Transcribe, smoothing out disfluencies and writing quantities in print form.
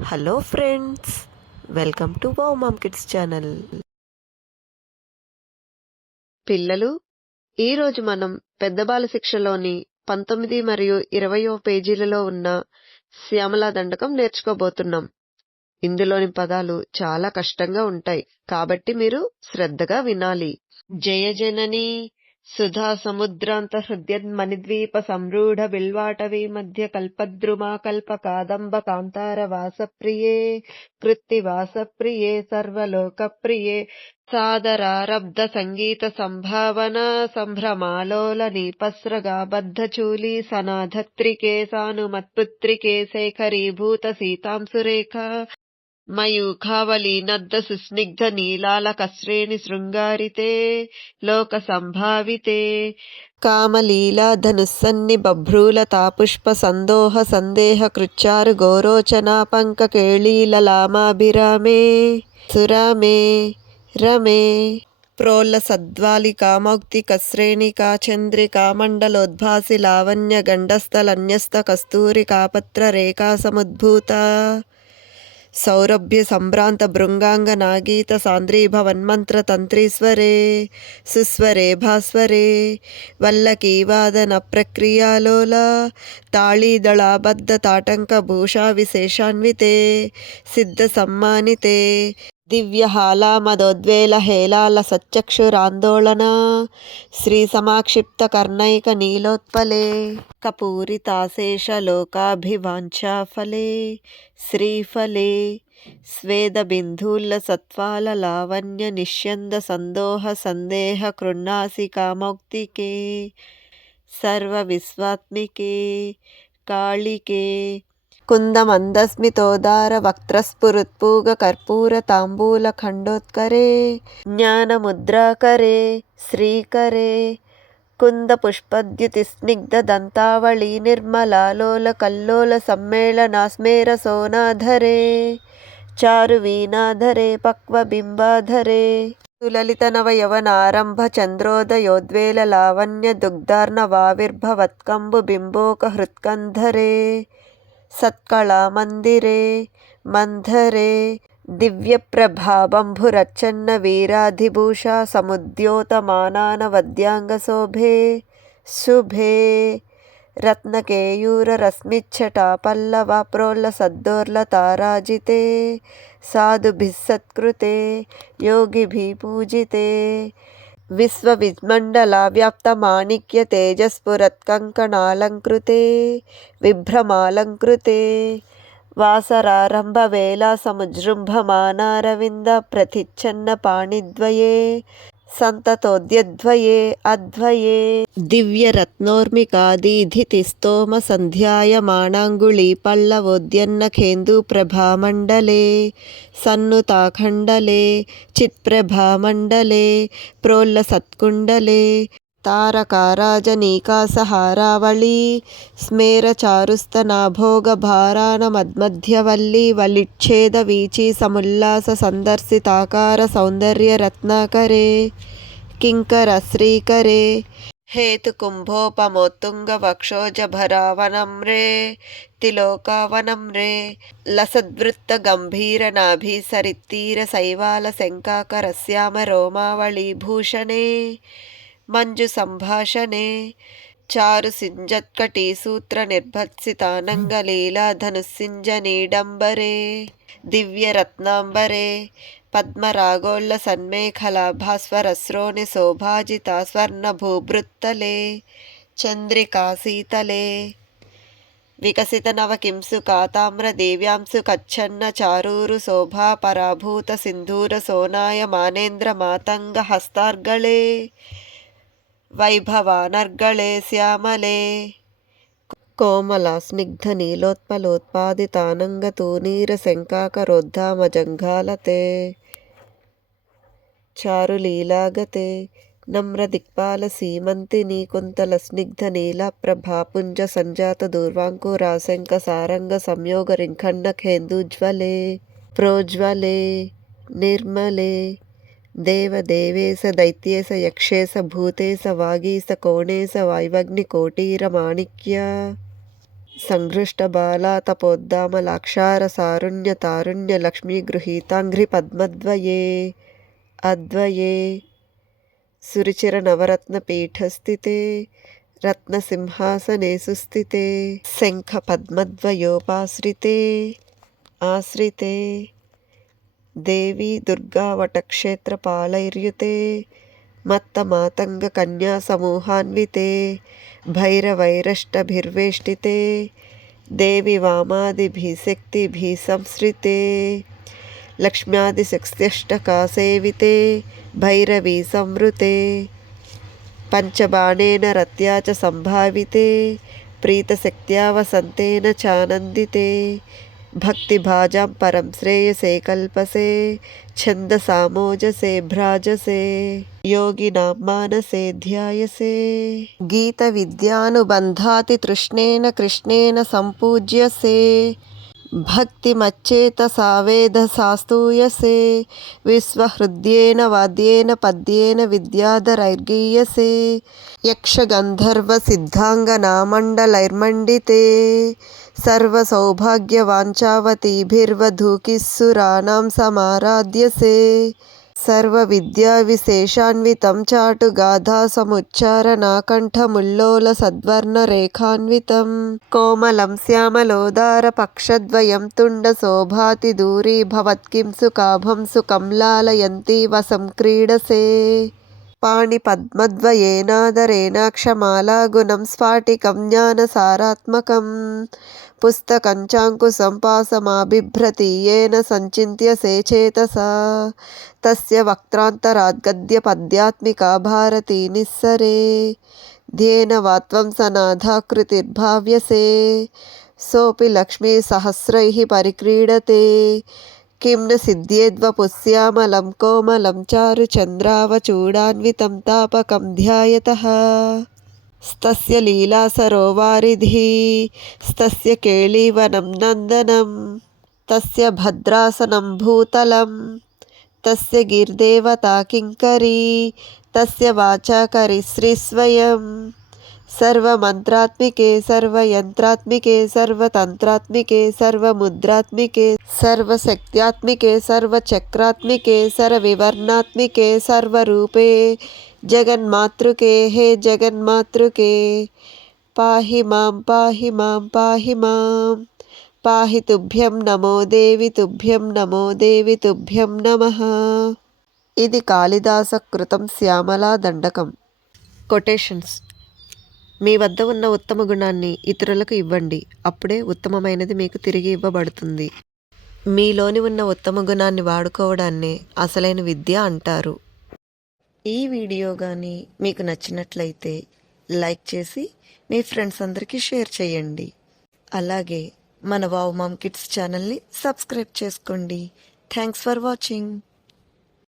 Hello friends, welcome to wow ma'am kids channel. పిల్లలు, ఈరోజు మనం పెద్ద బాల శిక్షలోని 19 మరియు 20వ పేజీలలో ఉన్న శ్యామలా దండకం నేర్చుకోబోతున్నాం. ఇందులోని పదాలు చాలా కష్టంగా ఉంటాయి, కాబట్టి మీరు శ్రద్ధగా వినాలి. జయ జనని సుధా సముద్రాంత హృద్యన్మణిద్వీప సంరూఢ బిల్వాటవీ మధ్య కల్పద్రుమా కల్ప కాదంబ కాంతార వాసప్రియే కృత్తివాసప్రియే సర్వలోకప్రియే సాదరారబ్ధ సంగీత సంభావన సంభ్రమాలోల నీపస్రగా బద్ధచూలీ సనాధత్రికే సానుమత్పుత్రికే శేఖరీభూత సీతాంశురేఖ మయూఖావళీనద్ద సుస్నిగ్ధ నీలాలకశ్రేణి శృంగారితే లోక సంభావితే కామలీలా ధనుస్సన్ని బభ్రూలతాపుష్ప సందోహ సందేహ కృచ్చారు గోరోచనా పంక కేళీలలామాభిరామే సురామే రమే ప్రోల్ల సద్వాలికామౌక్తిక శ్రేణికా చంద్రికా మండలోద్భాసి లావణ్య గండస్థలన్యస్త కస్తూరి కాపత్ర రేఖా సముద్భూత సౌరభ్య సంభ్రాంత భృంగాంగ నాగీత సాంద్రీభవన్మంత్ర తంత్రీస్వరే సుస్వరే భాస్వరే వల్లకీవాదన ప్రక్రియాలోల తాళీదళాబద్ధ తాటంక భూషా విశేషాన్వితే సిద్ధ సమ్మానితే దివ్యహాలామదోద్వేల హేలాల సచ్చక్షురాందోళన శ్రీ సమాక్షిప్త కర్ణైక నీలోత్పలే కపూరితాశేష లోకాభివాంఛాఫలే శ్రీఫలే స్వేద బింధూల్ల సత్వాల లావణ్య నిష్యంద సందోహ సందేహ కృన్నాసికామౌక్తికే సర్వ విశ్వాత్మికే కాళికే కుందమందస్మితోదార వక్త్రస్ఫురుత్పూగ కర్పూర తాంబూల ఖండోత్కరే జ్ఞానముద్రాకరే శ్రీకరే కుంద పుష్పద్యుతి స్నిగ్ధ దంతావళీ నిర్మలాలోల కల్లోల సమ్మేళనాస్మేర సోనాధరే చారు వీణాధరే పక్వ బింబాధరే సులలిత నవయవనారంభ చంద్రోదయోద్వేల లావణ్య దుగ్ధార్ణవావిర్భవత్కంబు బింబోక హృత్కంధరే సత్కళా మందిరే మంధరే దివ్యప్రభాబంభురచ్చన్న వీరాధిభూషా సముద్యోతమానానవద్యాంగశోభే శుభే రత్నకేయూర రశ్మిచ్చటా పల్లవ ప్రోల్ల సద్దోర్ల తారాజితే సాధుభిస్సత్కృతే యోగిభిః పూజితే విశ్వవిజ్మండలా వ్యాప్త మాణిక్య తేజస్ఫురత్కంకణాలంకృతే విభ్రమాలంకృతే వాసరారంభ వేళా సముజృంభమానారవింద ప్రతిచ్ఛన్న పాణిద్వయే సంతతోద్యద్వయే అద్వయే దివ్యరత్నోర్మికాదీధితిస్తోమ సంధ్యాయమానాంగుళీ పల్లవోద్యన్నఖేందూ ప్రభామండలే సన్నుతాఖండలే చిత్ప్రభామండలే ప్రోల్ల సత్కుండలే తారకారాజనీకాసహారావళీ స్మేరచారుస్తనాభోగభారానమద్మధ్యవల్లీ వలిచ్ఛేద వీచీ సముల్లాస సందర్శితాకార సౌందర్యరత్నాకరే కింకర శ్రీకరే హేతుకుంభోపమోత్తుంగ వక్షోజభరావనమ్రే తిలోకావనమ్రే లసద్వృత్త గంభీర నాభి సరిత్తీర శైవాల శంకాకర శ్యామ రోమావళీ భూషణే మంజు సంభాషణే చారు సింజత్కటీ సూత్ర నిర్భత్సితానంగ లీలా ధనుస్సింజనీడంబరే దివ్యరత్నాంబరే పద్మరాగోళ్ళ సన్మేఖలా భాస్వరస్రోని శోభాజితా స్వర్ణభూభృత్తలే చంద్రికా శీతలే వికసిత నవకింసు తామ్ర దేవ్యాంసు కచ్చన్న చారూరు శోభా పరాభూత సింధూర సోనాయ మానేంద్ర మాతంగ హస్తార్గళే వైభవానర్గళే శ్యామలే కోమల స్నిగ్ధ నీలోత్పలోత్పాదితానంగ తూనీర శంకాకరోద్ధామజంఘాలతే చారులీలాగతే నమ్ర దిక్పాల సీమంతిని కుంతల స్నిగ్ధ నీలా ప్రభాపుంజ సంజాత దూర్వాంకురాశంక సారంగ సంయోగ రింఖన్న ఖేందూజ్వలే ప్రోజ్వలే నిర్మలే దేవదేవేశ దైత్యేశ యక్షేశ భూతేశ వాగీశ కోణేశ వైవగ్ని కోటీర మాణిక్య సంఘృష్టబాలా తపోద్దామలాక్షారసారుణ్య తారుణ్య లక్ష్మీ గృహీతాంఘ్రి పద్మద్వయే అద్వయే సురుచిర నవరత్న పీఠస్థితే రత్నసింహాసనే సుస్థితే శంఖ పద్మద్వయోపాశ్రితే ఆశ్రితే దేవీ దుర్గావటక్షేత్రపాలైర్యుతే మత్తమాతంగ కన్యా సమూహాన్వితే భైరవైరష్టభిర్వేష్టితే దేవి వామాదిభిశక్తిభిः సంశ్రితే లక్ష్మ్యాదిశక్త్యష్టకాసేవితే భైరవీ సంవృతే పంచబాణేన రత్యా చ సంభావితే ప్రీతశక్త్యా వసంతేన చానందితే భక్తిభాజాం పరం శ్రేయసే కల్పసే ఛందసామోజసే భ్రాజసే యోగినాం మానసే ధ్యాయసే గీత విద్యానుబంధాతి తృష్ణేన కృష్ణేన సంపూజ్యసే భక్తిమచ్చేతసా వేదసాస్తూయసే విశ్వహృద్యేన వాద్యేన పద్యేన విద్యాధరైర్గీయసే యక్షగంధర్వసిద్ధాంగనామండలైర్మండితే సర్వసౌభాగ్యవాంఛావతీభిర్వధూకిస్సురాణాం సమారాధ్యసే సర్వవిద్యావిశేషాన్వితం చాటుగాథాసముచ్చారణాకంఠముల్లోల సద్వర్ణరేఖాన్వితం కోమలం శ్యామలోదారపక్షద్వయం తుండశోభాతి దూరీ భవత్కిం సుకాభం సుకం లాలయంతి వసం క్రీడసే పాణిపద్మద్వయేనాదరేణాక్షమాలాగుణం స్ఫాటికం జ్ఞానసారాత్మకం పుస్తకం చాంకుశం పాసమాబిభ్రతి येन సంచింత్యసే చేతసా తస్య వక్త్రాంతరాద్గద్యపద్యాత్మికా భారతీ నిస్సరే ధ్యేన వాత్వం సనాథాకృతిర్భావ్యసే సోపి లక్ష్మీసహస్రైః పరిక్రీడతే కిం న సిద్ధ్యేద్వపుశ్యామలం కోమలం చారుచంద్రావచూడాన్వితం తాపకం ధ్యాయతః స్తస్య లీలాసరోవారిధిः స్తస్య కేళీవనం నందనం తస్య భద్రాసనం భూతలం తస్య గిర్దేవతా కింకరీ తస్య వాచాకరి శ్రీస్వయం సర్వమంత్రాత్మికే సర్వయంత్రాత్మికే సర్వతంత్రాత్మికే సర్వముద్రాత్మికే సర్వశక్త్యాత్మికే సర్వచక్రాత్మికే సర్వవివర్ణాత్మికే సర్వరూపే జగన్మాతృకే హే జగన్మాతృకే పాహి మాం పాహి మాం పాహి మాం పాహి తుభ్యం నమో దేవి తుభ్యం నమో దేవి తుభ్యం నమః. ఇది కాళిదాస కృతం శ్యామలా దండకం. కొటేషన్స్: మీ వద్ద ఉన్న ఉత్తమ గుణాన్ని ఇతరులకు ఇవ్వండి, అప్పుడే ఉత్తమమైనది మీకు తిరిగి ఇవ్వబడుతుంది. మీలోని ఉన్న ఉత్తమ గుణాన్ని వాడుకోవడాన్నే అసలైన విద్య అంటారు. ఈ వీడియో కానీ మీకు నచ్చినట్లయితే లైక్ చేసి మీ ఫ్రెండ్స్ అందరికీ షేర్ చేయండి. అలాగే మన వావ్ మామ్ కిడ్స్ ఛానల్ని సబ్స్క్రైబ్ చేసుకోండి. Thanks for watching.